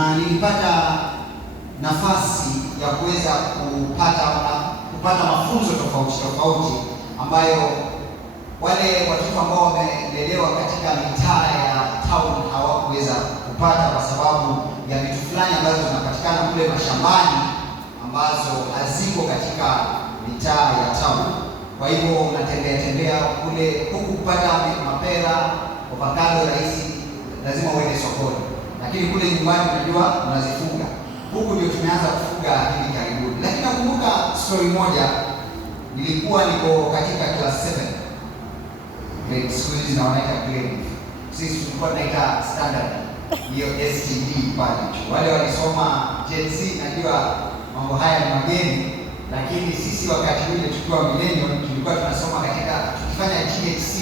Nilipata nafasi ya kuweza kupata mafunzo tofauti ambayo wale watoto ambao wamelelewa katika mitaa ya town hawakuweza kupata kwa sababu ya vitu fulani ambazo zinapatikana kule mashambani ambazo haziko katika mitaa ya town. Kwa hivyo unatembea kule huku kupata mapera, avocado rahisi, lazima uende sokoni. Lakini kule nyumbani unajua unazifuga. Huku ndio tumeanza kufuga hivi karibuni. Lakini nakumbuka story moja, nilikuwa niko katika class 7. Grade school hizi naonaita grade. Sisi tulikuwa tunaita standard. Hiyo STD pale. Wale walisoma Gen Z najua mambo haya ni mageni, lakini sisi wakati ule tukiwa millennial tulikuwa tunasoma katika tukifanya GHC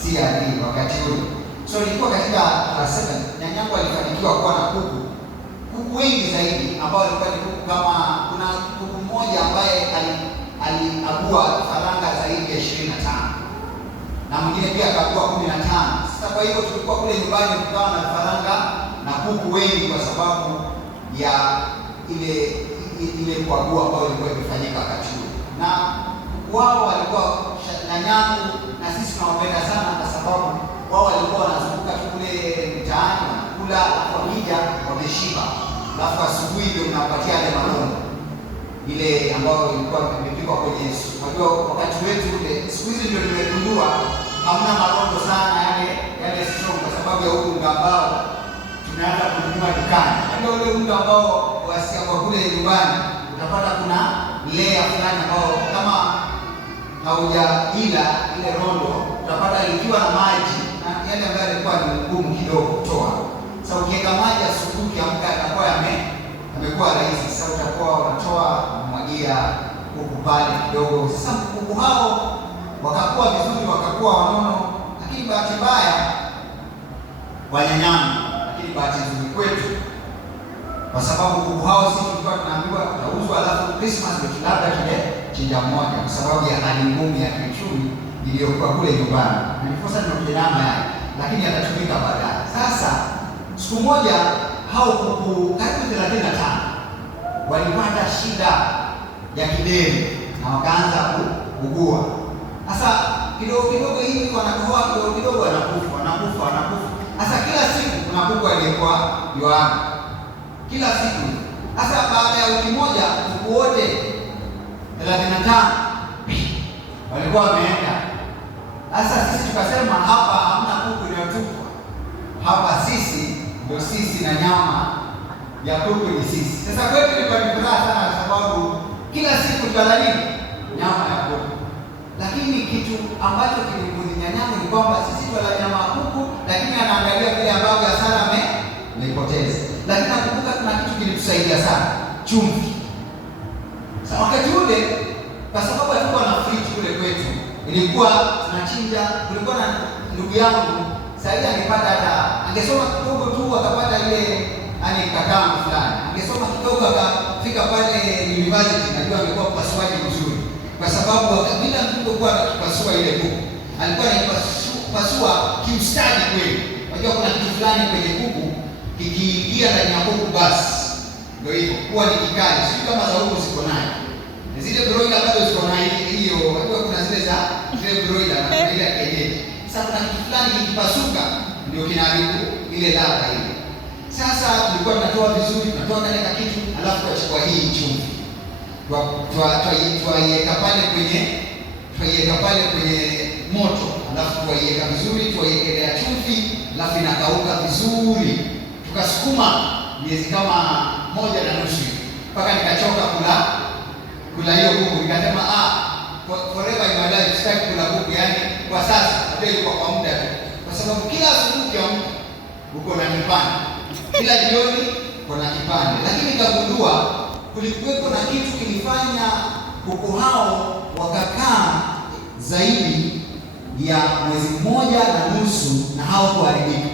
CRD wakati ule. So nilikuwa katika class 7, nyanyangu alifanikiwa kuwa na kuku wengi zaidi ambao walikuwa ni kuku kama kuna kuku mmoja ambaye aliagua faranga zaidi ya 25 na mwingine pia akagua 15. Sasa kwa hivyo tulikuwa kule nyumbani tukawa na faranga na kuku wengi kwa sababu ya ile kuagua ambayo ilikuwa imefanyika wakati ule. Na wao walikuwa nyanyangu na sisi tunawapenda sana kwa sababu wao walikuwa wanazunguka kule mtaani wanakula, alafu wakija wameshiba, alafu asubuhi ndio mnapatia ile malondo ile ambayo ilikuwa imepikwa kwenye unajua wakati wetu ule. Siku hizi ndio nimegundua hamna malondo sana yale strong kwa sababu ya huu unga ambao tunaanza kununua dukani. Ndio ule unga ambao wasikia kwa kule nyumbani utapata kuna layer fulani ambao kama haujaila ile rondo utapata likiwa na maji na yale ambayo yalikuwa ni ngumu kidogo kutoa. Sasa ukiweka maji asubuhi ukiamka yatakuwa yamekuwa rahisi. Sasa utakuwa unatoa kumwagia kuku pale kidogo. Sasa kuku hao wakakuwa vizuri, wakakuwa wanono, lakini bahati mbaya wanyanyama. Lakini bahati nzuri kwetu kwa sababu kuku hao sisi tulikuwa tunaambiwa tutauzwa, alafu Christmas ndio labda chinja mmoja kwa sababu ya hali ngumu ya kiuchumi iliyokuwa kule nyumbani. Niliposa nimekuja nama yake, lakini atatumika baadaye. Sasa siku moja hao kuku karibu 35 walipata shida ya kideri na wakaanza kuugua. Sasa kidogo hivi wanakohoa, kidogo wanakufa. Sasa kila siku kuna kuku aliyekuwa yoaga kila siku. Sasa baada ya wiki moja kuku wote 35 walikuwa wameenda. Sasa sisi tukasema hapa hamna kuku inayotupwa. Hapa sisi na nyama ya kuku ni sisi. Sasa kwetu ilikuwa ni furaha sana kwa sababu kila siku tutala nini? Nyama ya kuku. Lakini kitu ambacho kilikunyanyama ni kwamba sisi tutala nyama ya kuku, lakini anaangalia vile ambavyo hasara ameipoteza. Lakini nakumbuka kuna kitu kilitusaidia sana, chumvi. Sasa wakati ule kwa sababu tulikuwa na fridge kule kwetu, ilikuwa tunachinja. Kulikuwa na ndugu yangu sasa angepata hata angesoma kidogo tu akapata ile kakamu fulani, angesoma kidogo akafika pale university, najua angekuwa upasuaji mzuri kwa sababu bila mtu kwa kupasua ile kuku alikuwa anapasua kimstadi kweli. Unajua kuna kitu fulani kwenye kuku kikiingia ndani ya kuku basi ndio hivyo kuwa ni kikali, sio kama za huko ziko nayo zile broiler bado ziko na hiyo. Unajua kuna zile broiler na ile ya kienyeji. Sasa kuna kitu fulani kikipasuka ndio kinaharibu ile ladha ile. Sasa tulikuwa tunatoa vizuri, tunatoa kile kitu, alafu tunachukua hii chumvi twaiweka pale kwenye moto, alafu twaiweka vizuri, twaiwekelea chumvi, alafu inakauka vizuri. Tukasukuma miezi kama 1.5 mpaka nikachoka kula hiyo kuku. Nikasema forever in my life sitaki kula kuku, yani kwa sasa ndio ilikuwa kwa muda tu, kwa sababu kila asubuhi ukiamka uko na kipande, kila jioni uko na kipande. Lakini nikagundua kulikuwepo na kitu kilifanya kuku hao wakakaa zaidi ya 1.5 na hao kuharibika.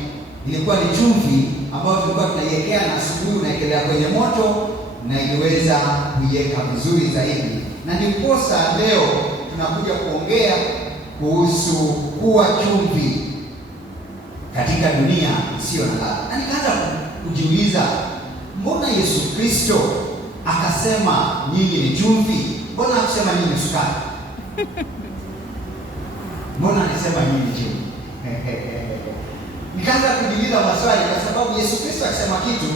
Ilikuwa ni chumvi ambayo tulikuwa tunaiwekea na asubuhi unaekelea kwenye moto na iliweza kuiweka vizuri zaidi. Na ndiposa leo tunakuja kuongea kuhusu kuwa chumvi katika dunia isiyo na ladha. Na nikaanza kujiuliza, mbona Yesu Kristo akasema nyinyi ni chumvi? Mbona hakusema nyinyi ni sukari? Mbona alisema nyinyi ni chumvi? Nikaanza kujiuliza maswali, kwa sababu Yesu Kristo akisema kitu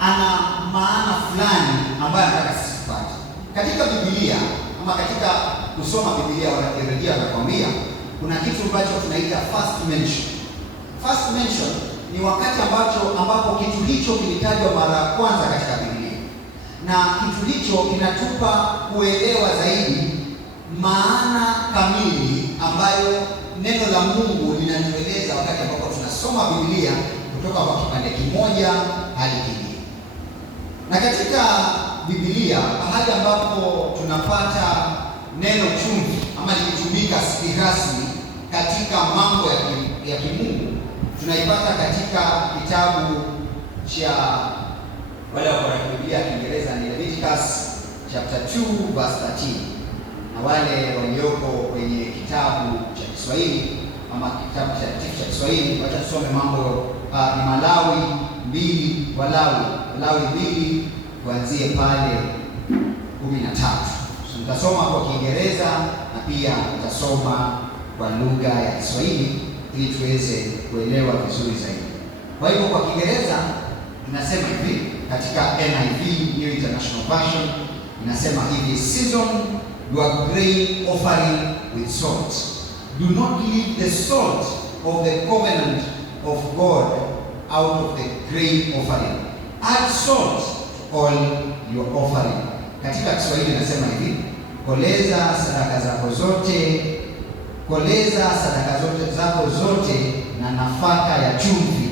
ana maana fulani ambayo anataka sisi tupate. Katika Biblia ama katika kusoma Biblia, wanatheolojia wanakwambia kuna kitu ambacho tunaita first mention. First mention ni wakati ambapo kitu hicho kilitajwa mara ya kwanza katika Biblia, na kitu hicho kinatupa kuelewa zaidi maana kamili ambayo neno la Mungu linatueleza wakati ambapo tunasoma Biblia kutoka kwa kipande kimoja hadi kingine. Na katika Biblia pahali ambapo tunapata neno chumvi ama likitumika rasmi katika mambo ya kimungu, tunaipata katika kitabu cha wale wa Biblia ya Kiingereza ni Leviticus chapter 2 verse 13, na wale walioko kwenye kitabu cha Kiswahili ama kitabu cha Kiswahili wacha tusome mambo ni Malawi 2, Walawi 2 kuanzia pale 13. So nitasoma kwa Kiingereza na pia nitasoma kwa lugha ya Kiswahili ili tuweze kuelewa vizuri zaidi. Kwa hivyo kwa Kiingereza inasema hivi katika NIV, New International Version, inasema hivi: season your grain offering with salt. Do not leave the salt of the covenant of God out of the grain offering. Add salt to all your offering. Katika Kiswahili inasema hivi: koleza sadaka zako zote na nafaka ya chumvi.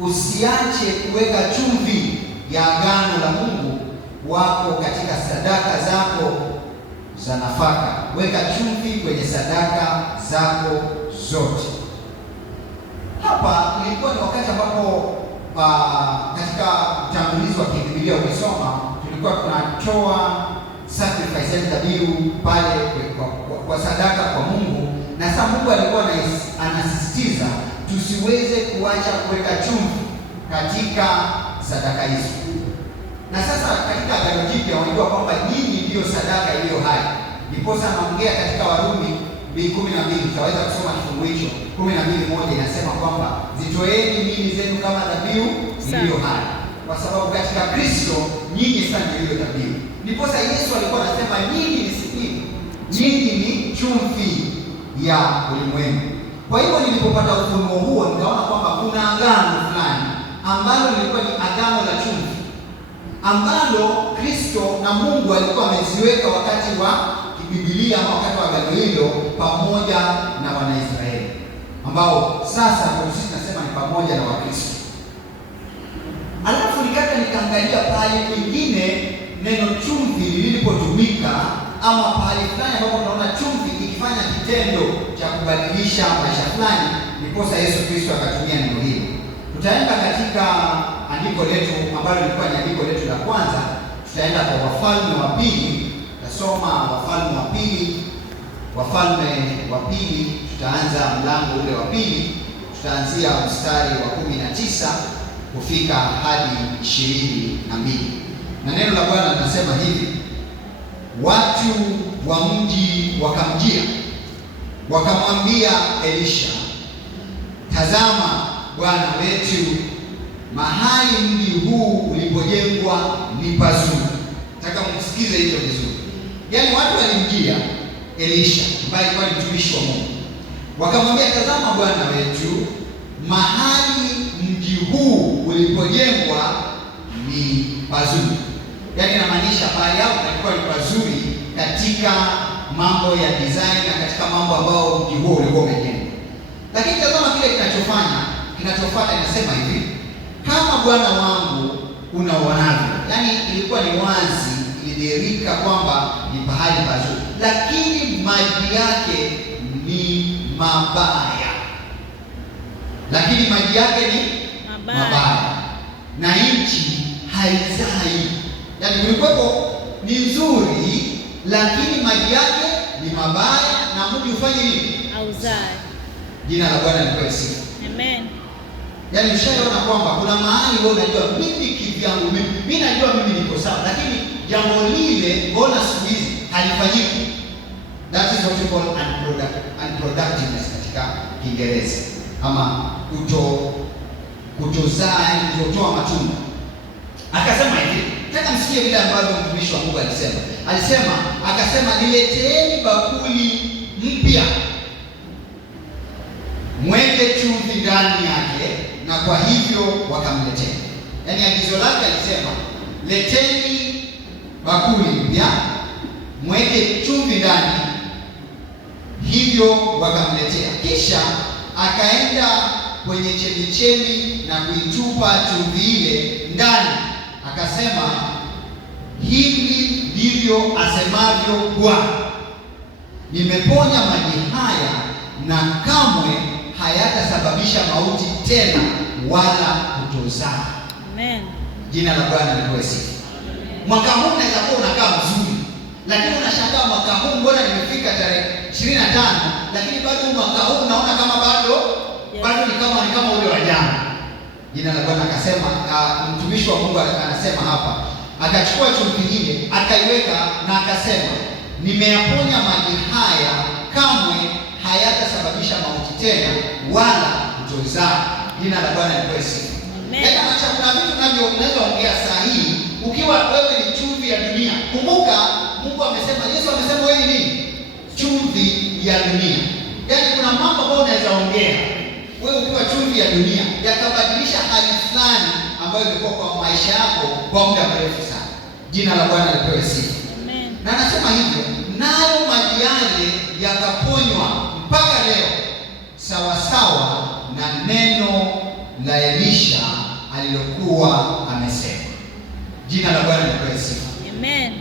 Usiache kuweka chumvi ya agano la Mungu wako katika sadaka zako za nafaka. Weka chumvi kwenye sadaka zako zote. Hapa ilikuwa ni wakati ambapo katika utangulizi wa Biblia ukisoma, tulikuwa tunatoa sacrifice ya dhabihu pale kwa sadaka kwa Mungu, na sasa Mungu alikuwa anasisitiza tusiweze kuacha kuweka chumvi katika sadaka hizo. Na sasa katika Agano Jipya wanajua kwamba nyinyi ndiyo sadaka iliyo hai. Ndiposa anaongea katika Warumi 12, tutaweza kusoma kifungu hicho 12:1 inasema kwamba zitoeni miili zenu kama dhabihu iliyo hai, kwa sababu katika Kristo nyinyi sasa ndiyo dhabihu. Ndiposa Yesu alikuwa anasema nyinyi ni sipini, nyinyi ni chumvi ya ulimwengu. Kwa hivyo nilipopata ufunuo huo, nikaona kwamba kuna agano fulani ambalo lilikuwa ni agano la chumvi, ambalo Kristo na Mungu alikuwa ameziweka wakati wa Biblia ama wakati wa agano hilo pamoja na Wanaisraeli, ambao sasa kwa sisi tunasema ni pamoja na Wakristo. Alafu nikaangalia pale kwingine neno chumvi lilipotumika, ama pale fulani ambapo tunaona chumvi ikifanya kitendo cha kubadilisha maisha fulani, ndiposa Yesu Kristo akatumia neno hili. Tutaenda katika andiko letu ambalo lilikuwa ni andiko letu la kwanza. Tutaenda kwa Wafalme wa Pili. Tutasoma Wafalme wa Pili, tutaanza mlango ule wa pili, tutaanzia mstari wa 19 kufika hadi 22. Na neno la Bwana linasema hivi: watu wa mji wakamjia wakamwambia Elisha, tazama bwana wetu, mahali mji huu ulipojengwa ni pazuri. Nataka msikize hicho vizuri. Yaani watu walimjia Elisha ambaye alikuwa ni mtumishi wa Mungu, wakamwambia, tazama bwana wetu, mahali mji huu ulipojengwa ni pazuri. Yaani inamaanisha mahali hapo palikuwa ni pazuri katika mambo ya design na katika mambo ambayo mji huo ulikuwa umejengwa. Lakini tazama kile kinachofuata inasema hivi: kama bwana wangu unaonavyo. Yaani ilikuwa ni wazi, ilidhihirika kwamba ni pahali pazuri, lakini maji yake ni mabaya. Na nchi haizai. Yaani kulikuwepo ni nzuri, lakini maji yake ni mabaya, na mji ufanye nini? Hauzai. Jina la Bwana lipewe sifa. Amen. Yaani ushaona kwamba kuna mahali wewe unajua mimi kivyangu mimi najua mimi niko sawa, lakini jambo lile mbona siku hizi halifanyiki? That is what we call unproductiveness katika Kiingereza, ama kutozaa, kutotoa matunda. Akasema hivi, nataka msikie vile ambavyo mtumishi wa Mungu alisema. Akasema nileteeni bakuli mpya, mweke chumvi ndani yake, na kwa hivyo wakamletea. Yaani agizo lake alisema, leteni bakuli mpya, mweke chumvi ndani, hivyo wakamletea. Kisha akaenda kwenye chemichemi na kuitupa chumvi ile ndani, akasema, hivi ndivyo asemavyo Bwana, nimeponya maji haya na kamwe hayatasababisha mauti tena wala kutozaa. Amen. Jina la Bwana lipewe sifa. Mwaka huu unaweza kuwa unakaa mzuri, lakini unashangaa mwaka huu mbona nimefika tarehe 25, lakini bado mwaka huu unaona kama bado ni kama ule wa jana. Jina la Bwana. Akasema, mtumishi wa Mungu anasema hapa, akachukua chumvi ile akaiweka na akasema, nimeyaponya maji haya, kamwe hayatasababisha mauti tena wala kutozaa. Jina la Bwana lipewe sifa. Kuna vitu navyo unaweza ongea saa hii ukiwa wewe ni chumvi ya dunia. Kumbuka Mungu amesema, Yesu amesema wewe ni chumvi ya dunia. Yaani kuna mambo ambayo unaweza ongea wewe ukiwa chumvi ya dunia yakabadilisha hali fulani ambayo ilikuwa kwa maisha yako kwa muda mrefu sana. Jina la Bwana lipewe sifa. Amen. Na anasema hivyo, nayo maji yale yakaponywa mpaka leo, sawa sawa na neno la Elisha alilokuwa amesema. Jina la Bwana lipewe sifa. Amen.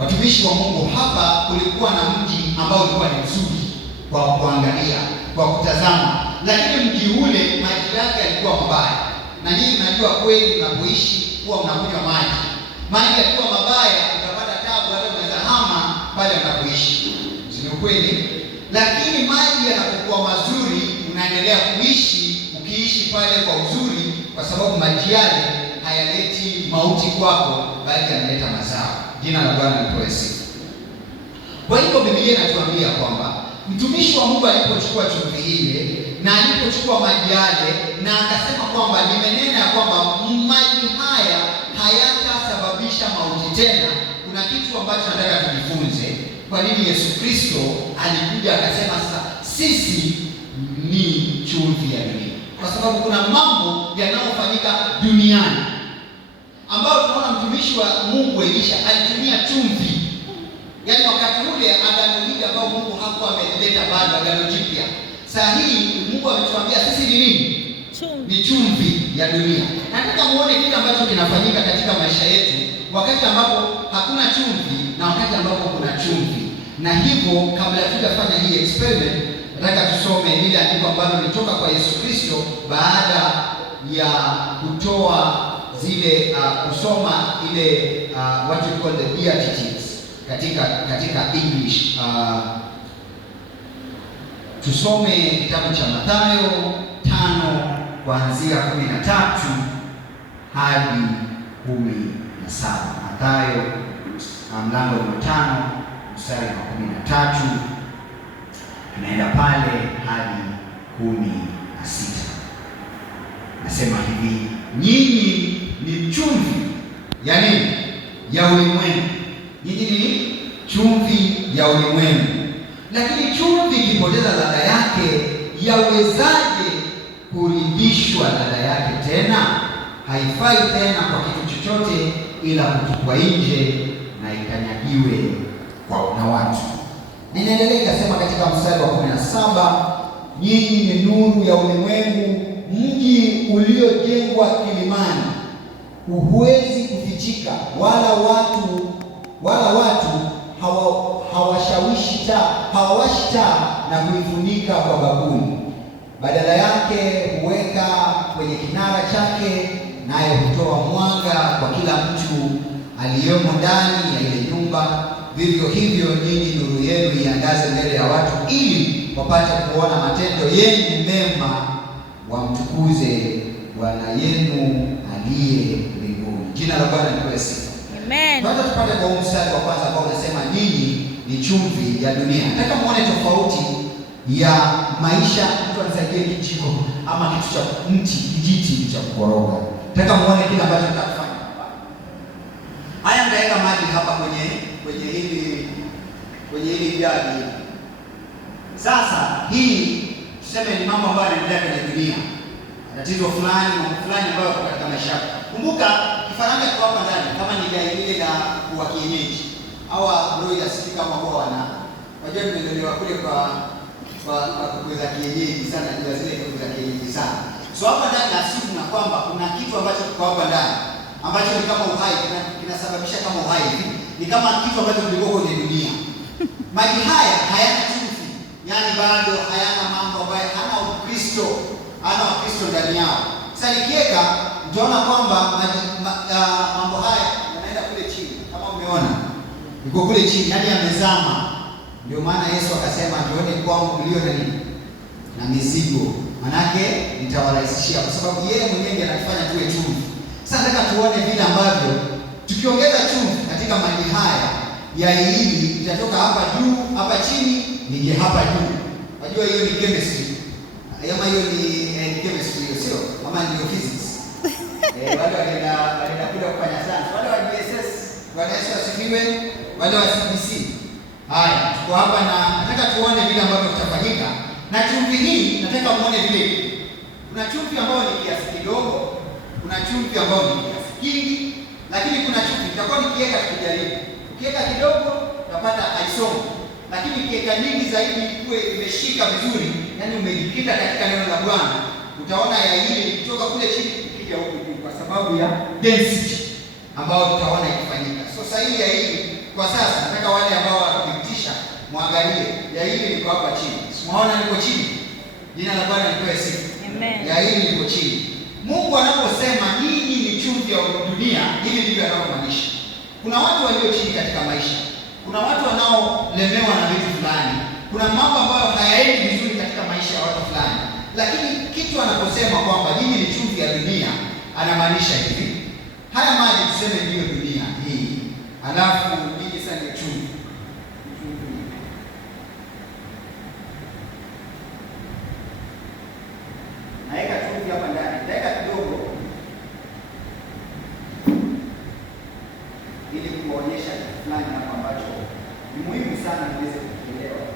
Watumishi wa Mungu, hapa kulikuwa na mji ambao ulikuwa ni mzuri kwa kuangalia, kwa kutazama, lakini mji ule maji yake yalikuwa mabaya. Na nyinyi mnajua kweli mnapoishi huwa mnakunywa maji yalikuwa mabaya, utapata tabu, hata unaweza hama pale unapoishi. Sio kweli? Lakini maji yanapokuwa mazuri unaendelea kuishi, ukiishi pale kwa uzuri, kwa sababu maji yale hayaleti mauti kwako, bali yanaleta mazao. Jina la Bwana lipewe sifa. Kwa hiyo Biblia inatuambia kwamba mtumishi wa Mungu alipochukua chumvi ile na alipochukua maji yale na akasema kwamba nimenena ya kwamba maji haya hayatasababisha mauti tena, kuna kitu ambacho nataka tujifunze. Kwa nini Yesu Kristo alikuja akasema sasa sisi ni chumvi ya dunia? Kwa sababu kuna mambo yanayofanyika duniani ambayo tunaona mtumishi wa Mungu Elisha alitumia chumvi. Yaani wakati ule agano hili ambao Mungu hakuwa ameleta bado, agano jipya. Saa hii Mungu ametuambia sisi ni nini? Ni chumvi ya dunia. Nataka muone kile ambacho kinafanyika katika maisha yetu wakati ambapo hakuna chumvi na wakati ambapo kuna chumvi. Na hivyo kabla hatujafanya hii experiment, nataka tusome lile andiko ambalo lilitoka kwa Yesu Kristo baada ya kutoa zile kusoma ile what we call the Beatitudes katika English. Tusome kitabu cha Mathayo 5 kuanzia 13 hadi 17. Mathayo mlango wa 5 mstari wa 13 tunaenda pale hadi 16. Nasema hivi, nyinyi ni chumvi ya nini? Ya ulimwengu. Nyinyi ni chumvi ya ulimwengu. Lakini chumvi ikipoteza ladha yake, yawezaje kuridhishwa ladha yake tena? Haifai tena kwa kitu chochote ila kutupwa nje na ikanyagiwe na watu. Ninaendelea ikasema katika mstari wa 17, nyinyi ni nuru ya ulimwengu. Mji uliojengwa kilimani huwezi kufichika, wala watu hawawashi taa na kuifunika kwa bakuli. Badala yake huweka kwenye kinara chake, naye hutoa mwanga kwa kila mtu aliyemo ndani ya ile nyumba. Vivyo hivyo nyinyi nuru yenu iangaze mbele ya watu, ili wapate kuona matendo yenu mema wamtukuze Bwana yenu aliye mbinguni. Jina la Bwana lipewe sifa. Amen. Kwanza tupate kwa mstari wa kwanza ambao unasema ninyi ni chumvi ya dunia. Nataka muone tofauti ya maisha. Mtu anasaidie kijiko ama kitu cha mti, kijiti cha kukoroga. Nataka muone kile ambacho tutakufanya. Haya, ndaweka maji hapa kwenye hili jagi. Sasa hii tuseme ni mambo ambayo yanaendelea kwenye dunia. Tatizo fulani, mambo fulani ambayo yako katika maisha yako. Kumbuka kifaranga kwa hapa ndani kama ni gai ile la kuwa kienyeji. Hawa broiler si kama wao wajua tumelelewa kule kwa kukuza kienyeji sana, ndio zile kukuza kienyeji sana. So hapa ndani nasibu na kwamba kuna kitu ambacho kiko hapa ndani ambacho ni kama uhai, kinasababisha kama uhai. Ni kama kitu ambacho kilikuwa kwenye dunia. Maji haya hayana chumvi. Yaani bado hayana mambo ambayo hana Ukristo, hana Ukristo ndani yao. Sasa nikiweka utaona kwamba mambo haya yanaenda kule chini. Kama umeona iko kule chini, yaani yamezama. Ndio maana Yesu akasema njooni kwangu mlio na nini? Na mizigo. Manake nitawarahisishia, kwa sababu yeye mwenyewe ndiye anatufanya tuwe chumvi. Sasa nataka tuone vile ambavyo tukiongeza chumvi katika maji haya ya hili itatoka hapa juu, hapa chini, nije hapa juu. Unajua hiyo ni chemistry. Ama hiyo ni chemistry hiyo, sio? Ama ndio physics. Wale wanaenda kule kufanya science. Wale wa DSS, Bwana Yesu asifiwe, wale wa CBC. Haya, tuko hapa na nataka tuone vile ambavyo tutafanyika. Na chumvi hii nataka muone vile. Kuna chumvi ambayo ni kiasi kidogo, kuna chumvi ambayo ni kiasi kingi, lakini kuna chumvi itakuwa nikiweka tukijaribu. Ukiweka kidogo utapata haisomi. Lakini ukiweka nyingi zaidi iwe imeshika vizuri, yani umejikita katika neno la Bwana, utaona ya hili kutoka kule chini ikija huku juu kwa sababu ya density ambayo tutaona ikifanyika. So sahihi ya hili kwa sasa nataka wale ambao wanapitisha muangalie ya hili liko hapa chini. Unaona liko chini. Jina la Bwana lipewe sifa. Amen. Ya hili liko chini. Mungu anaposema ninyi ni chumvi ya dunia, hivi ndivyo anavyomaanisha. Kuna watu walio chini katika maisha. Kuna watu wanaolemewa na vitu fulani. Kuna mambo ambayo hayaendi vizuri katika maisha ya watu fulani. Lakini kitu anaposema kwamba nyinyi ni chumvi ya dunia, anamaanisha hivi. Haya maji tuseme ndiyo dunia hii. Alafu nyinyi sasa ni chumvi. Naeka chumvi hapa ndani. Naeka kidogo ili kuonyesha fulani hapa ambacho ni muhimu sana niweze kuelewa.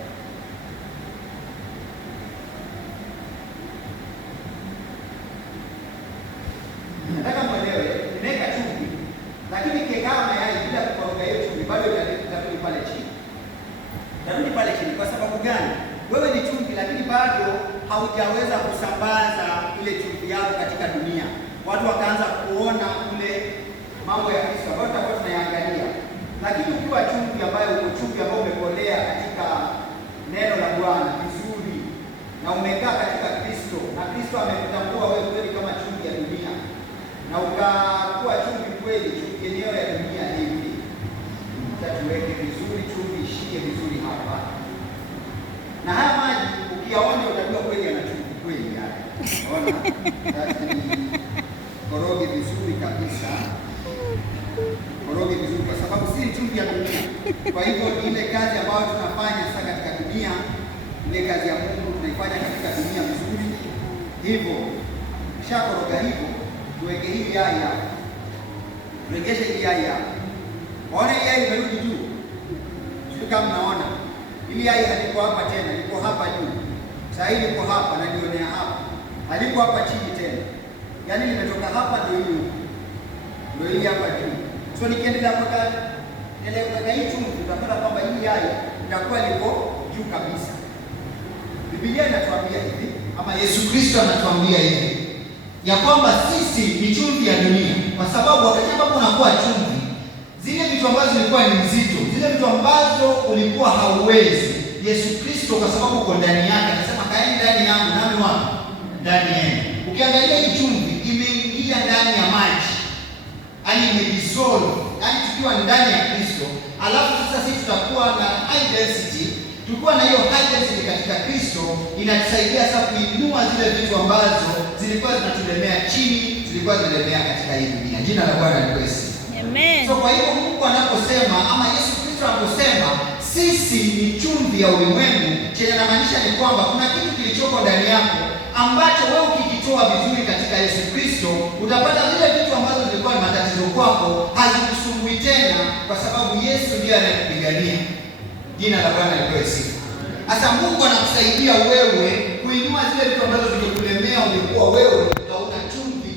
Nataka muelewe, nimeweka chumvi, lakini kikaa mayai bila kukoroga hiyo chumvi bado itarudi pale chini. Itarudi pale chini kwa sababu gani? Wewe ni chumvi lakini bado haujaweza kusambaza ile chumvi yako katika dunia. Watu wakaanza kuona kule mambo ya Kristo ambayo tutakuwa tunayaangalia. Lakini ukiwa chumvi ambayo uko chumvi ambayo umekolea katika neno la Bwana vizuri na umekaa katika Kristo na Kristo amekutambua wewe kweli kama chumvi ya dunia na ukakuwa chumvi kweli, chumvi yenyewe ya dunia hivi. Tuweke vizuri chumvi ishie vizuri hapa. Na haya maji ukiyaona utajua kweli yana chumvi kweli hapa. Unaona? Koroge vizuri kabisa. Koroge vizuri kwa sababu si chumvi ya dunia. Kwa hivyo ile kazi ambayo tunafanya sasa katika dunia, ile kazi ya Mungu tunaifanya katika dunia vizuri. Hivyo shakoroga hivyo, tuweke hii yai hapa. Turegeshe hii yai hapa. Waona hii yai imerudi juu. Sio kama mnaona. Hili yai haliko hapa tena, liko hapa juu. Sasa hili liko hapa na nionea hapa. Haliko hapa chini tena. Yaani limetoka hapa ndio hili. Ndio hili hapa juu. So nikiendelea kuweka hii chumvi utapata kwamba hii yai itakuwa liko juu kabisa. Biblia inatuambia hivi, ama Yesu Kristo anatuambia hivi, ya kwamba sisi ni chumvi ya dunia, kwa sababu wakati ambapo unakuwa chumvi, zile vitu ambazo zilikuwa ni nzito, zile vitu ambazo ulikuwa hauwezi, Yesu Kristo kwa sababu uko ndani yake anasema kaeni ndani yangu nami wapi? Ndani yenu. Ukiangalia hii chumvi imeingia ndani ya maji. Yaani imedissolve. Yaani tukiwa ndani ya Kristo, alafu sasa sisi tutakuwa na high density, Tukiwa na hiyo hydrogen katika Kristo inatusaidia sasa kuinua zile vitu ambazo zilikuwa zinatulemea chini, zilikuwa zinalemea katika hii dunia. Jina la Bwana lipewe sifa. Amen. So kwa hiyo Mungu anaposema ama Yesu Kristo anaposema sisi ni chumvi ya ulimwengu, chenye namaanisha ni kwamba kuna kitu kilichoko ndani yako ambacho wewe ukikitoa vizuri katika Yesu Kristo utapata zile vitu ambazo zilikuwa ni matatizo kwako hazikusumbui tena, kwa sababu Yesu ndiye anayekupigania. Jina la Bwana lipewe sifa. Sasa Mungu anakusaidia wewe kuinua zile vitu ambazo zingekulemea, ungekuwa wewe hauna chumvi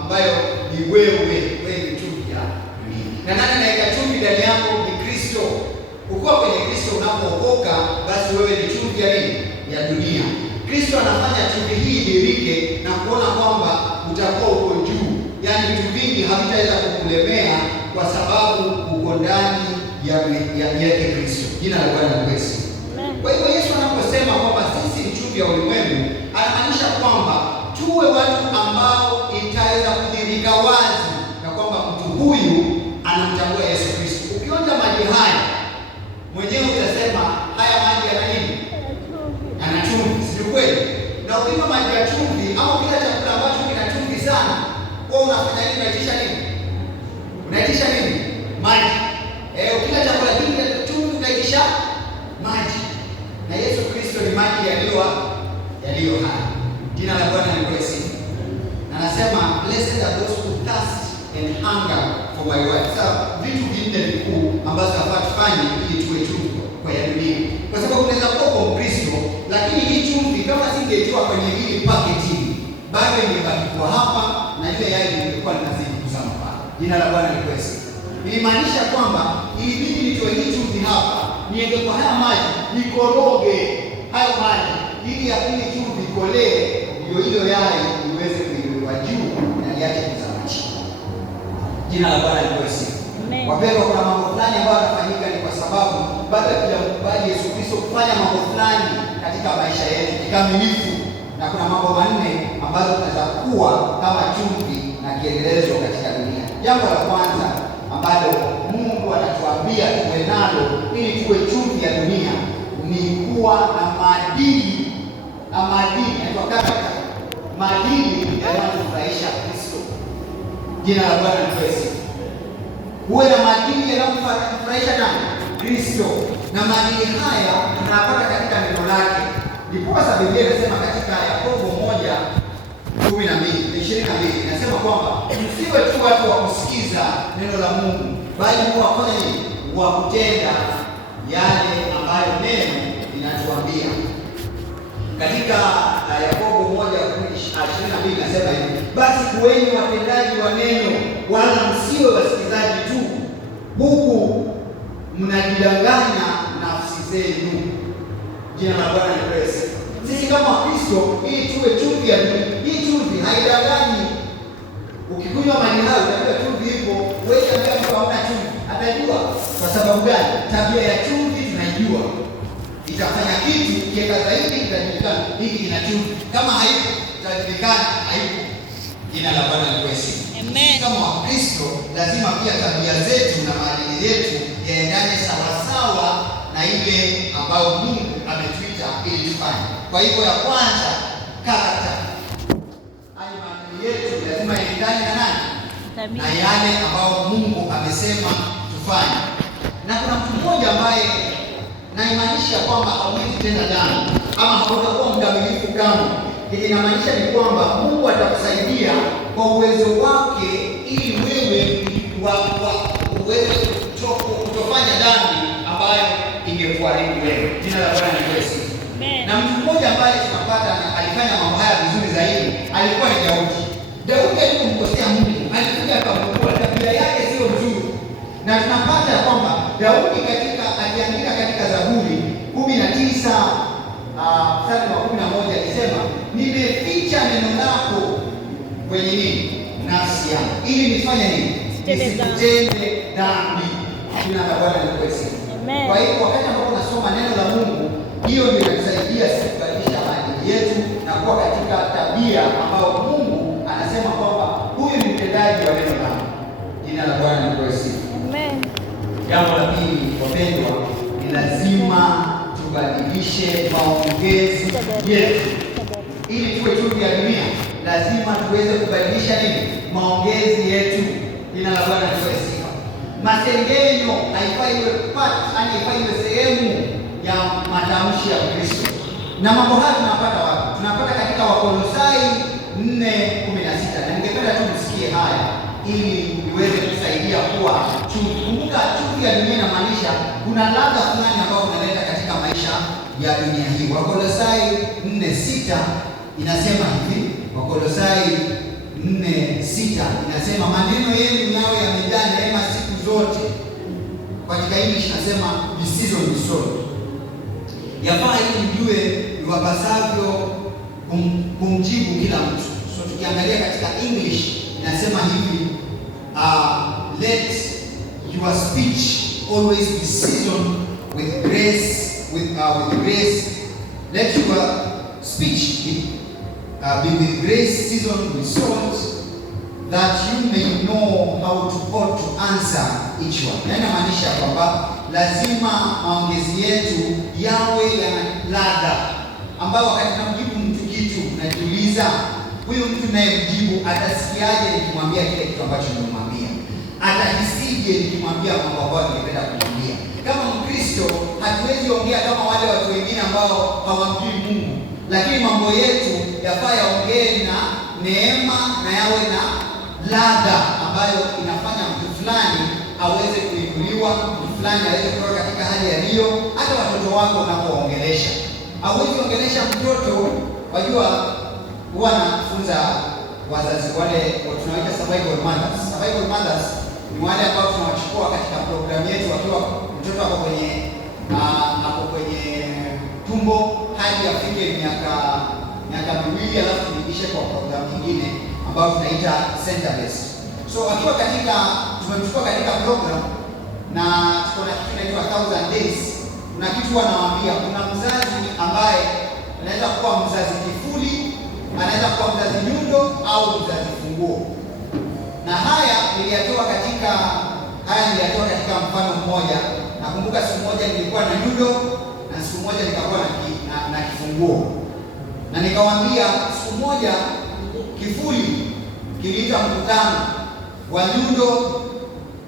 ambayo ni wewe ni chumvi ya dunia. Na nani anaweka chumvi ndani yako? Ni Kristo. Ukiwa kwenye Kristo unapookoka, basi wewe ni chumvi ya nini? Ya dunia. Kristo anafanya chumvi hii idirike na kuona kwamba utakuwa uko juu, yaani vitu vingi havitaweza kukulemea kwa sababu uko ndani ya Kristo. Jina la Bwana lipewe sifa. Kwa hiyo Yesu anaposema kwamba sisi ni chumvi ya ulimwengu, anamaanisha kwamba tuwe watu ambao itaweza kudhihirika wazi na kwamba mtu huyu anamtambua Yesu Kristo. Ukionja maji haya mwenyewe utasema haya maji yana nini? Yana chumvi, si kweli? Na ukinywa maji ya chumvi au kila chakula ambacho kina chumvi sana, wewe unafanya nini? Unaitisha nini? Unaitisha nini? Maji. Ukila chakula kingi cha chumvi unaitisha maji. Na Yesu Kristo ni maji yaliyo hai. Jina la Bwana lipewe sifa. Na anasema blessed are those who thirst and hunger for my word. Sasa vitu vinne vikuu ambazo tunafaa tufanye ili tuwe chumvi kwa dunia. Kwa sababu unaweza kuwa kwa Kristo, lakini hii chumvi kama singetoa kwenye hili paketi, bado ingebaki kwa hapa na ile yai ingekuwa linazidi kuzama pale. Jina la Bwana lipewe sifa. Ilimaanisha kwamba ilibidi nitoe hii chumvi hapa, niende kwa haya maji, nikoroge hayo maji ili akili chumvi ikolee, ndio hilo yai iweze kuinuliwa juu na liache kuzama chini. Jina la Bwana lipewe sifa. Wapendwa, kuna mambo fulani ambayo yanafanyika ni kwa sababu baada ya Yesu Kristo kufanya mambo fulani katika maisha yetu kikamilifu, na kuna mambo manne ambayo tunaweza kuwa kama chumvi na kielelezo katika dunia. Jambo la kwanza ambalo Mungu anatuambia tuwe nalo ili tuwe chumvi ya dunia ni kuwa na maadili, inaitwa character, maadili yanayofurahisha Kristo. Jina la Bwana lipewe sifa. Uwe na maadili yanayofurahisha nani? Kristo. Na maadili haya tunapata katika neno lake. Ndiposa Biblia inasema katika Yakobo 1:22 inasema kwamba msiwe tu watu wa kusikiza neno la Mungu, bali wafanye nini? Wa kutenda yale ambayo neno linatuambia. Katika Yakobo 1:22 inasema hivi: basi kuweni watendaji wa neno, wala msiwe wasikizaji tu, huku mnajidanganya nafsi zenu. Jina la Bwana lipewe sifa. Sisi kama Kristo, ili tuwe chumvi ya dunia, hii chumvi haidanganyi. Ukikunywa maji hayo utajua chumvi ipo. Wewe ambaye mtu hamna chumvi atajua. Kwa sababu gani? Tabia ya chumvi tunaijua. Itafanya kitu kienda zaidi, itajulikana hiki kina chumvi. Kama haipo itajulikana haipo. Jina la Bwana lipewe sifa. Amen. Kama Wakristo lazima pia tabia zetu na maadili yetu yaendane sawasawa na ile ambayo Mungu ametuita ili tufanye. Kwa hivyo ya kwanza, character. Haya maadili yetu lazima yaendane na nani? Na yale ambayo Mungu amesema tufanye. Na kuna mtu mmoja ambaye naimaanisha kwamba hawezi tenda dhambi ama hautakuwa mkamilifu kama. Hili inamaanisha ni kwamba Mungu atakusaidia kwa uwezo wake ili wewe uweze kutofanya dhambi ambayo ingekuharibu wewe. Jina la Bwana lipewe sifa. Na mtu mmoja ambaye tunapata alifanya mambo haya vizuri zaidi alikuwa ni Daudi. Daudi alipomkosea Mungu, alikuja akamwokoa, tabia yake sio nzuri. Na tunapata kwamba Daudi akiandika katika Zaburi 19 mstari wa 11 alisema, nimeficha neno lako kwenye nini? Nafsi yangu, ili nifanye nini? Nisitende dhambi. Jina la Bwana lipewe sifa. Kwa hiyo wakati ambapo unasoma neno la Mungu, hiyo ndio inatusaidia sisi kubadilisha maadili yetu na kuwa katika tabia ambayo Mungu anasema kwamba huyu ni mtendaji wa neno lake. Jina la Bwana lipewe sifa. Amen. Jambo la pili, wapendwa, ni lazima tubadilike. tubadilishe maongezi yetu. Ili tuwe chumvi ya dunia, lazima tuweze kubadilisha nini? Maongezi yetu. Jina la Bwana liwe sifa. Masengenyo haifai iwe haifai iwe sehemu ya matamshi ya Kristo. Na mambo haya tunapata wapi? Tunapata katika Wakolosai 4:16. Na ningependa tu msikie haya ili iweze kusaidia kuwa chumvi. Kumbuka, chumvi ya dunia inamaanisha kuna ladha fulani ambayo unaleta katika maisha ya dunia hii. Wakolosai 4:6 inasema hivi. Wakolosai 4:6 inasema maneno yenu nawe yamejaa neema siku zote. Katika English inasema be seasoned with salt. Yafaa ili mjue iwapasavyo kumjibu kila mtu. So tukiangalia katika English inasema hivi, let your speech always be seasoned with grace, with grace. Let your speech be with grace, seasoned with salt, that you may know how to answer each one. Na inamaanisha kwamba lazima maongezi yetu yawe yana ladha, ambayo wakati tunamjibu mtu kitu najiuliza, huyu mtu nayemjibu atasikiaje nikimwambia kile kitu ambacho nimemwambia? Atahisije nikimwambia mambo ambayo ningependa kumwambia? Kama Mkristo hatuwezi ongea kama wale watu wengine ambao hawamjui Mungu, lakini mambo yetu yafaa yaongee na neema na yawe na ladha ambayo inafanya mtu fulani aweze kuinuliwa, mtu fulani aweze kutoka katika hali yaliyo. Hata watoto wako unapoongelesha, hauwezi ongelesha mtoto. Wajua, huwa nafunza wazazi wale tunawaita survival mothers. Survival mothers ni wale ambao tunawachukua katika programu yetu wakiwa mtoto ako kwenye tumbo hadi afike miaka miwili, alafu tuingishe kwa programu nyingine ambayo tunaita center based. So wakiwa tumemchukua katika program na tuko na kitu inaitwa 1000 days. Kuna kitu wanawaambia, kuna mzazi ambaye anaweza kuwa mzazi kifuli, anaweza kuwa mzazi nyundo au mzazi funguo. Na haya niliyatoa katika mfano mmoja. Nakumbuka siku moja nilikuwa na nyundo na siku moja nikakuwa na kifunguo. Na nikawaambia siku moja kifuli kiliita mkutano wa nyundo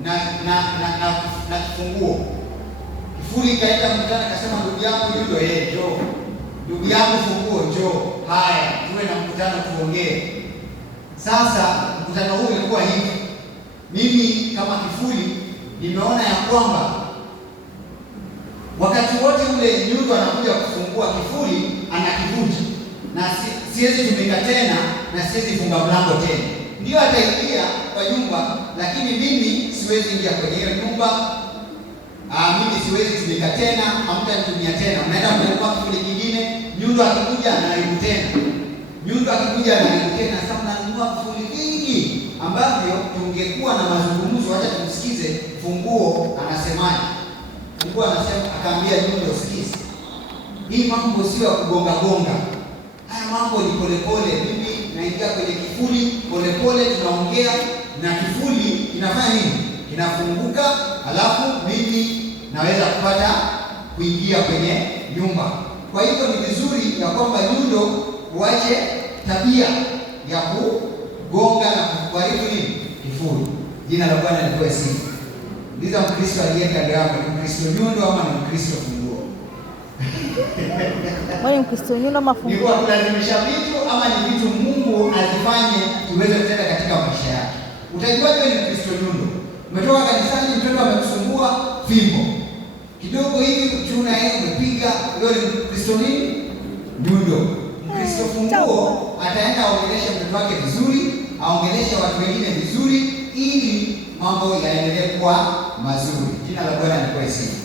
na kifunguo. Kifuli kaenda mkutano, akasema ndugu yangu nyundo, njoo. Ndugu yangu funguo, njoo. Haya, tuwe na mkutano tuongee. Sasa mkutano huu ulikuwa hivi. Mimi kama kifuli nimeona ya kwamba wakati wote ule nyundo anakuja kufungua, kifuli anakivunja, na siwezi tumika tena na siwezi funga mlango tena. Ndio ataingia kwa nyumba, lakini mimi siwezi ingia kwenye hiyo nyumba. Mimi siwezi tumika tena, hamtanitumia tena. Unaenda kwa kifuli kingine, nyundo akikuja anaharibu tena. Nyundo akikuja anaharibu tena. Sasa mnanunua kifuli vingi ambavyo tungekuwa na mazungumzo. Acha tumsikize funguo anasemaje. Funguo anasema, akaambia nyundo, sikiza, hii mambo sio ya kugonga gonga. Haya mambo ni polepole. Mimi naingia kwenye kifuli polepole, tunaongea na kifuli kinafanya nini? Kinafunguka, alafu mimi naweza kupata kuingia kwenye nyumba. Kwa hivyo ni vizuri ya kwamba nyundo uache tabia ya kugonga na kuharibu nini? Kifuli. Jina la Bwana lipewe sifa. Ndiza Mkristo aliyeka ndio hapo, ni Mkristo nyundo ama ni Mkristo funguo? Wewe ni Mkristo nyundo ama funguo? Ni kwa kulazimisha vitu ama ni vitu Mungu azifanye tuweze kutenda katika maisha yake. Utajuaje ni Mkristo nyundo? Umetoka kanisani, mtoto amekusumbua fimbo kidogo hivi, chuna yeye umepiga, wewe ni Mkristo nini? Nyundo. Mkristo funguo ataenda aongeleshe mtoto wake vizuri, aongeleshe watu wengine vizuri, ili mambo yaendelee kuwa mazuri. Jina la Bwana lipewe sifa.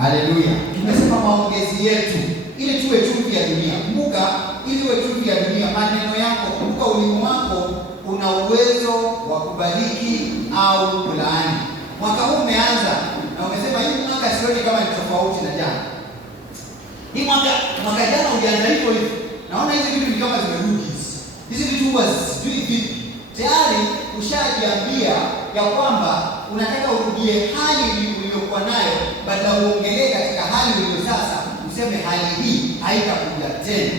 Haleluya. Tumesema maongezi yetu ili tuwe chumvi ya dunia. Kumbuka, ili uwe chumvi ya dunia, maneno yako, kumbuka ulimi wako una uwezo wa kubariki au kulaani. Mwaka huu umeanza na umesema hii mwaka sioni kama ni tofauti na jana. Hii mwaka jana ulianza hivyo hivyo. Naona hizi vitu ni kama zimerudi. Hizi vitu huwa sijui vipi. Tayari ushajiambia ya kwamba unataka urudie hali uliyokuwa nayo, badala uongelee katika hali uliyo sasa. tuseme hali hii haitakuja tena.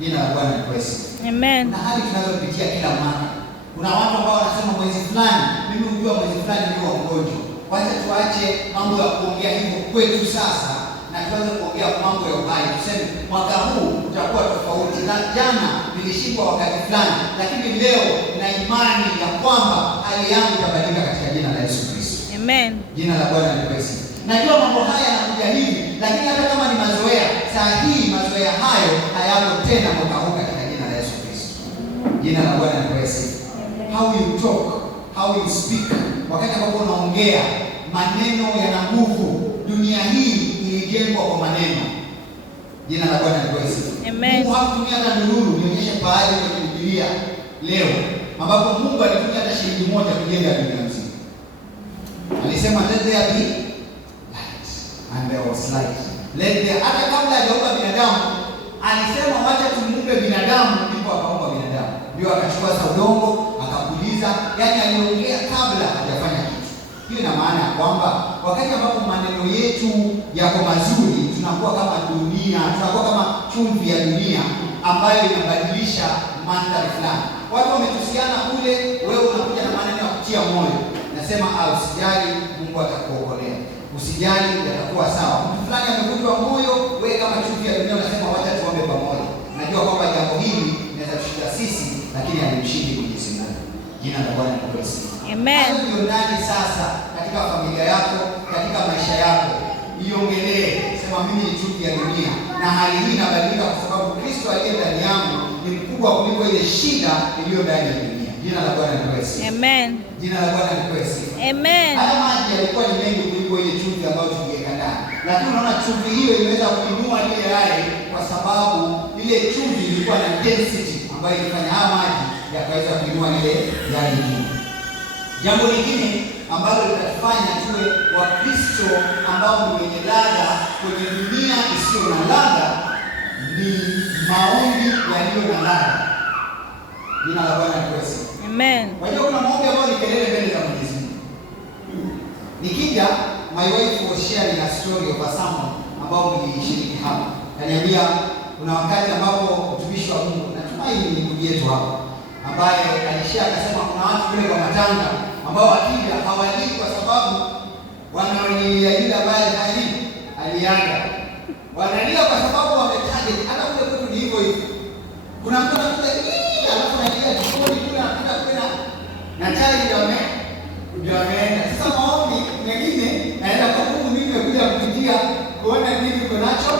Jina la Bwana lipewe sifa. Amen. Na hali tunazopitia kila mwaka, kuna watu ambao wanasema mwezi fulani, mimi hujua mwezi fulani ndio mgonjwa. Wacha tuache mambo ya kuongea hivyo kwetu sasa, na tuanze kuongea mambo ya uhai. Tuseme mwaka huu utakuwa tofauti, na jana nilishikwa wakati fulani, lakini leo na imani ya kwamba hali yangu itabadilika katika jina la Yesu Kristo. Amen. Jina la Bwana lipewe sifa. Najua mambo haya yanakuja hivi, lakini hata kama ni mazoea, saa hii mazoea hayo hayako tena mwaka huu katika jina la Yesu Kristo. Jina la Bwana lipewe sifa. How you talk, how you speak, wakati ambapo unaongea maneno yana nguvu. Dunia hii ilijengwa kwa maneno. Jina la Bwana lipewe sifa. Amen. Mungu hakutumia hata ndururu. Nionyeshe pahali kwenye Biblia leo ambapo Mungu alitumia hata shilingi moja kujenga dunia nzima. Alisema let there be light, and there was light. Let there, hata kabla hajaumba binadamu alisema wacha tumuumbe binadamu, ndipo akaumba binadamu. Ndio akachukua udongo akapuliza, yaani aliongea kabla hajafanya kitu. Hiyo ina maana ya kwamba wakati ambapo maneno yetu yako mazuri, tunakuwa kama dunia, tunakuwa kama chumvi ya dunia ambayo inabadilisha mandhari fulani. Watu wametusiana kule, wewe unakuja na maneno ya kutia moyo. Nasema usijali, Mungu atakuokolea. Usijali, yatakuwa sawa. Mtu fulani amevunjwa moyo, wewe kama chumvi ya dunia unasema wacha tuombe pamoja. Najua kwamba jambo hili linaweza kushinda sisi, lakini alimshindi Mwenyezi Mungu. Jina la Bwana lipewe sifa. Amen. Ndio ndani sasa katika familia yako, katika maisha yako, iongelee, sema mimi ni chumvi ya dunia na hali hii inabadilika kwa sababu Kristo aliye ndani yangu ni mkubwa kuliko ile shida iliyo ndani ya dunia. Jina la Bwana lipewe sifa. Amen. Jina la Bwana lipewe sifa. Amen. Haya maji yalikuwa ni mengi kuliko ile chumvi ambayo tuliweka ndani. Lakini unaona chumvi hiyo imeweza kuinua ile yai kwa sababu ile chumvi ilikuwa na density ambayo ilifanya haya maji yakaweza kuinua ile yai juu. Jambo lingine ambalo litatufanya tuwe Wakristo ambao ni wenye ladha kwenye dunia isiyo na ladha ni maombi yaliyo na ladha. Jina la Bwana lipewe sifa. Amen. Wajua kuna maombi ambayo ni kelele mbele za Mwenyezi Mungu. Nikija, my wife was sharing a story of a sermon ambao nilishiriki hapa. Kaniambia kuna wakati ambapo mtumishi wa Mungu, natumaini ni ndugu yetu hapa, ambaye alishia akasema kuna watu kule kwa matanga ambao akija hawalii kwa sababu wanaolia yule ambaye aliaga. Wanalia kwa sababu wametaja. Hata kule kwetu ni hivyo hivyo. Kuna mtu anakuja alafu analia jikoni kule anapita kule na chai ndio ameenda. Sasa maombi mengine naenda kwa Mungu, mimi nimekuja kupitia kuona nini uko nacho.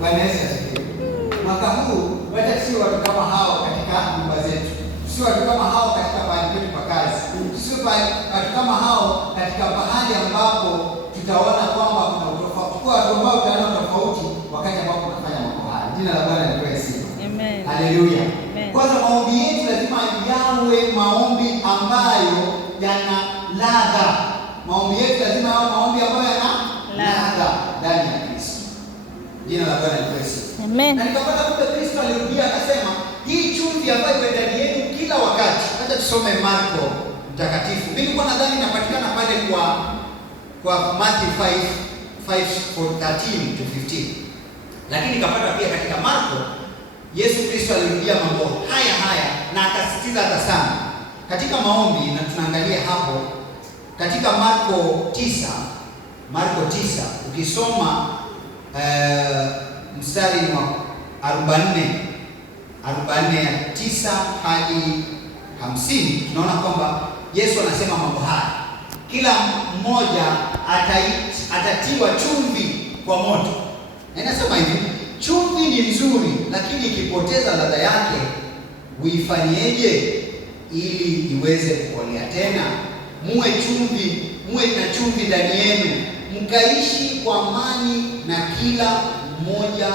Bwana Yesu asifiwe. Mwaka huu wacha sio watu kama hao katika nyumba zetu. Sio watu kama hao katika mahali petu pa kazi. Sio watu kama hao katika mahali ambapo tutaona kwamba kuna utofauti. Kwa watu ambao tutaona tofauti wakati ambapo tunafanya mambo haya. Jina la Bwana lipewe sifa. Amen. Haleluya. Amen. Kwanza maombi yetu lazima yawe maombi ambayo yana ladha. Maombi yetu lazima yawe maombi ambayo yana ladha ndani ya Kristo. Jina la Bwana lipewe sifa. Amen. Na nikapata kumbe Kristo alirudia akasema, hii chumvi ambayo iko ndani yenu kila wakati. Hata tusome Marko mtakatifu. Mimi nilikuwa nadhani inapatikana pale kwa Matthew 5:13 to 15. Lakini nikapata pia katika Marko Yesu Kristo alirudia mambo haya na akasisitiza hata sana katika maombi, na tunaangalia hapo katika Marko 9 ukisoma mstari wa 49 hadi 50, tunaona kwamba Yesu anasema mambo haya. Kila mmoja atatiwa chumvi kwa moto. Na inasema hivi, chumvi ni nzuri, lakini ikipoteza ladha yake uifanyeje ili iweze kukolea tena? Muwe na chumvi ndani yenu, mkaishi kwa amani na kila mmoja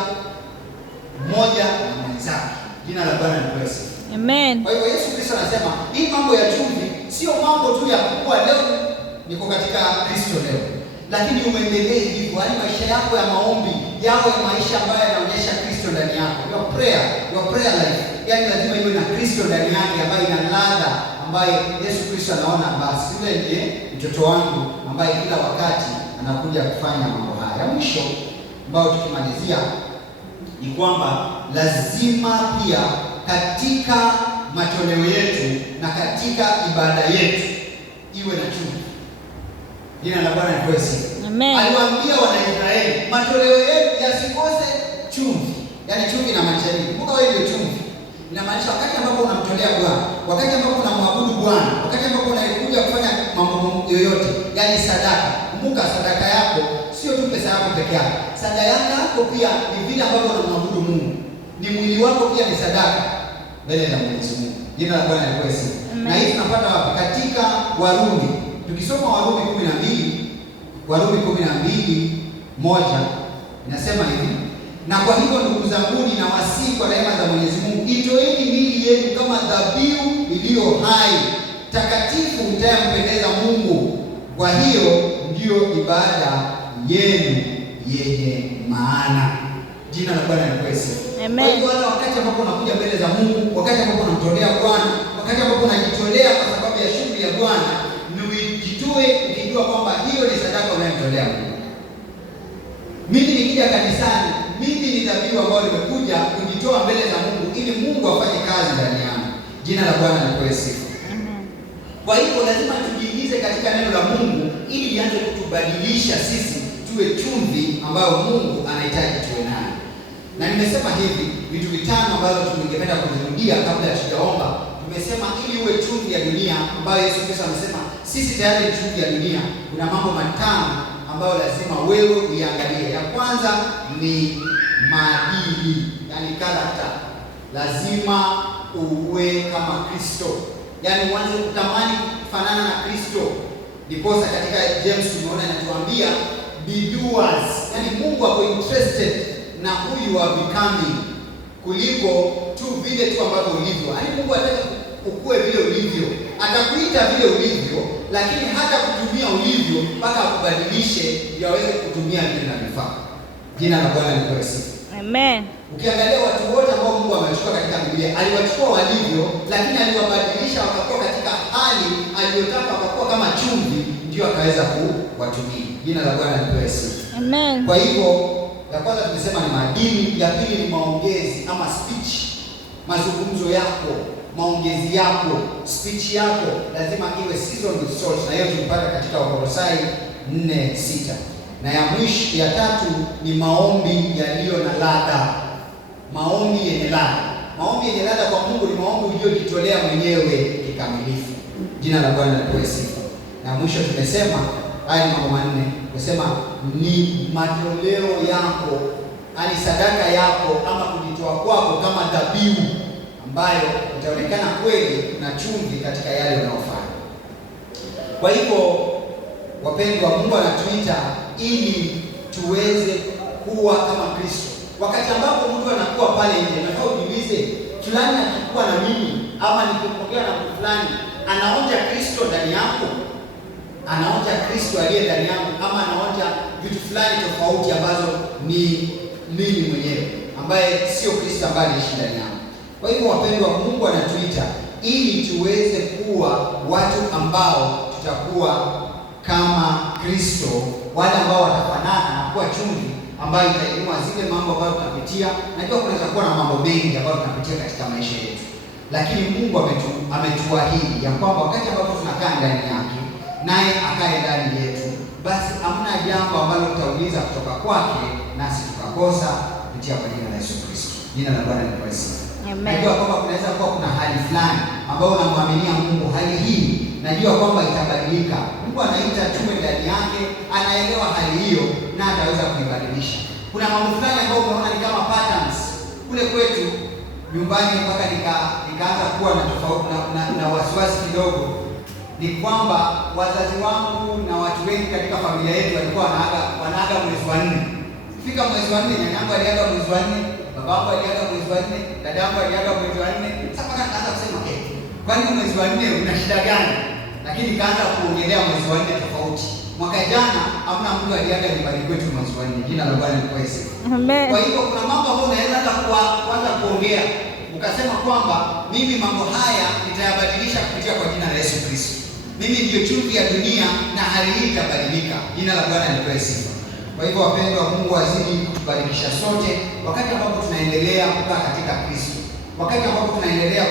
na mwenzake. Jina la Bwana lipewe sifa. Amen. Kwa hivyo Yesu Kristo anasema hii mambo ya chumvi sio mambo tu ya kukua leo niko katika Kristo leo, lakini uendelee hivyo, yaani maisha yako ya maombi yawe maisha ambayo yanaonyesha Kristo ndani yako. Your prayer life, yaani lazima iwe na Kristo ndani yake, ambayo ina ladha, ambaye Yesu Kristo anaona basi yule ndiye mtoto wangu ambaye kila wakati anakuja kufanya mambo haya. Mwisho ambao tukimalizia ni kwamba lazima pia katika matoleo yetu na katika ibada yetu iwe na chumvi. Jina la Bwana lipewe sifa. Amen. Aliwaambia Wanaisraeli matoleo yetu yasikose chumvi. Yaani chumvi inamaanisha nini? Kumbuka wewe ndio chumvi. Inamaanisha wakati ambapo unamtolea Bwana, wakati ambapo unamwabudu Bwana, wakati ambapo unakuja kufanya mambo yoyote, yaani sadaka. Kumbuka sadaka yako sio tu pesa yako peke yake. Sadaka yako pia ni vile ambavyo unamwabudu Mungu. Ni mwili wako pia ni sadaka mbele za Mwenyezi Mungu. Jina la Bwana lipewe sifa. Na hii tunapata wapi? Katika Warumi. Tukisoma Warumi 12:1 inasema hivi: na kwa hivyo ndugu zangu, ninawasihi kwa rehema za Mwenyezi Mungu, itoeni miili yenu kama dhabihu iliyo hai, takatifu, mtayampendeza Mungu. Kwa hiyo ndiyo ibada yenu yenye maana. Jina la Bwana lipewe sifa. Kwa hiyo wala wakati ambapo unakuja mbele za Mungu, wakati ambapo unamtolea Bwana, wakati ambapo unajitolea kwa sababu ya shughuli ya Bwana, ni ujitoe ukijua kwamba hiyo ni sadaka unayomtolea Mungu. Mimi nikija kanisani, mimi ni dhabihu ambayo nimekuja kujitoa mbele za Mungu ili Mungu afanye kazi ndani yangu. Jina la Bwana lipewe sifa. Kwa hivyo lazima tujiingize katika neno la Mungu ili lianze kutubadilisha sisi tuwe chumvi ambayo Mungu anahitaji tuwe nayo. Na nimesema hivi vitu vitano ambavyo tungependa kuzirudia kabla ya tujaomba. Tumesema ili uwe chumvi ya dunia ambayo Yesu Kristo amesema sisi tayari ni chumvi ya dunia. Kuna mambo matano ambayo lazima wewe uiangalie. Ya kwanza ni maadili, yani character. Lazima uwe kama Kristo, yani uanze kutamani kufanana na Kristo. Ndiposa katika James tumeona inatuambia be doers, yani Mungu ako interested na who you are becoming kuliko tu vile tu ambavyo ulivyo. Yani Mungu anataka ukue vile ulivyo, atakuita vile ulivyo, lakini hata kutumia ulivyo mpaka akubadilishe ili aweze kutumia vile inavyofaa. Jina la Bwana lipewe sifa. Amen. Ukiangalia watu wote ambao Mungu amewachukua katika Biblia, aliwachukua walivyo, lakini aliwabadilisha wakakuwa katika hali aliyotaka, wakakuwa kama chumvi, ndio akaweza kuwatumia. Jina la Bwana lipewe sifa. Amen. Kwa hivyo ya kwanza tumesema ni maadili, ya pili ni maongezi ama speech. Mazungumzo yako, maongezi yako, speech yako lazima iwe seasoned with salt, na hiyo tulipata katika Wakolosai 4:6. Na ya mwisho, ya tatu ni maombi yaliyo na ladha. Maombi yenye ladha. Maombi yenye ladha kwa Mungu ni maombi uliyojitolea mwenyewe kikamilifu. Jina la Bwana lipewe sifa. Na mwisho tumesema haya ni mambo manne. Tumesema ni matoleo yako, yani sadaka yako ama kujitoa kwako kama dhabihu ambayo itaonekana kweli na chumvi katika yale unayofanya. Kwa hivyo wapendwa, Mungu anatuita ili tuweze kuwa kama Kristo. Wakati ambapo mtu anakuwa pale nje, nafaa ujiulize, fulani akikuwa na mimi ama nikipokea na mtu fulani, anaonja Kristo ndani yako? Anaonja Kristo aliye ndani yangu ama anaonja vitu fulani tofauti ambazo ni mimi mwenyewe ambaye sio Kristo ambaye anaishi ndani yangu? Kwa hivyo wapendwa, Mungu anatuita ili tuweze kuwa watu ambao tutakuwa kama Kristo, wale ambao watafanana na kuwa chumvi ambayo itainua zile mambo ambayo tunapitia. Najua kunaweza kuwa na mambo mengi ambayo tunapitia katika maisha yetu, lakini Mungu ametuahidi ya kwamba wakati ambapo tunakaa ndani yake naye akae ndani yetu, basi hamna jambo ambalo tutauliza kutoka kwake nasi tukakosa kupitia kwa jina la Yesu Kristo. Jina la Bwana lipewe sifa. Najua kwamba kunaweza kuwa kuna hali fulani ambayo unamwaminia Mungu, hali hii najua kwamba itabadilika. Mungu anaita tuwe ndani yake, anaelewa hali hiyo na ataweza kuibadilisha. Kuna mambo fulani ambayo unaona ni kama patterns kule kwetu nyumbani, mpaka nikaanza kuwa na tofauti na wasiwasi kidogo. Ni kwamba wazazi wangu na watu wengi katika familia yetu walikuwa wanaaga mwezi wa 4. Fika mwezi wa 4, nyanyangu aliaga mwezi wa 4, babangu aliaga mwezi wa 4, dadangu aliaga mwezi wa 4. Sasa nikaanza kusema kwani mwezi wa 4 una shida gani? Lakini nikaanza kuongelea mwezi wa 4 tofauti. Mwaka jana hamna mtu aliaga nyumbani kwetu mwezi wa 4. Jina la Bwana lipewe sifa. Amen. Kwa hivyo kuna mambo ambayo unaweza kuanza kuongea ukasema kwamba mimi mambo haya nitayabadilisha kupitia kwa jina la Yesu Kristo. Mimi ndiyo chumvi ya dunia na hali hii itabadilika. Jina la Bwana lipewe sifa. Kwa hivyo wapendwa, Mungu azidi kutubarikisha sote wakati ambapo tunaendelea kukaa katika Kristo, wakati ambapo tunaendelea